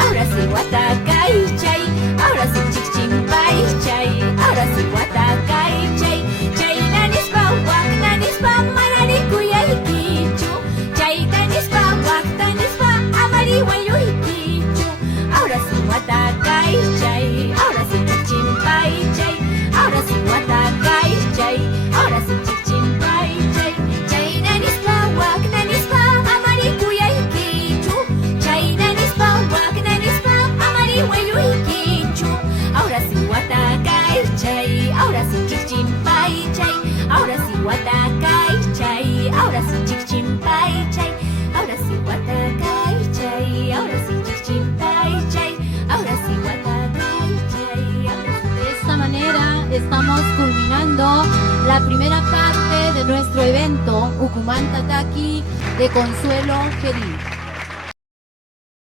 ahora sí Guatacay, chay, ahora sí Chichimpay, chay, ahora sí Guatacay, chay, chay nanispa, wak nanispa, mararikuyay kichu, chay tanispa, wak tanispa, amariwayuy kichu, ahora sí Guatacay, chay, ahora sí Chichimpay, chay, ahora sí Guatacay, chay, ahora sí Chichimpay, chay, chay nanispa, wak nanispa, amarikuyay kichu, chay nanispa, wak nanispa, amariwayuy kichu, ahora sí Guatacay, chay, ahora sí Chichimpay, chay, ahora sí Guatacay, chay, ahora sí Chichimpay, chay, ahora sí Guatacay, chay, ahora sí Chichimpay, chay, ahora sí Guatacay, chay, ahora sí. De esta manera estamos culminando la primera parte de nuestro evento Ucumán Tataki de Consuelo Feliz.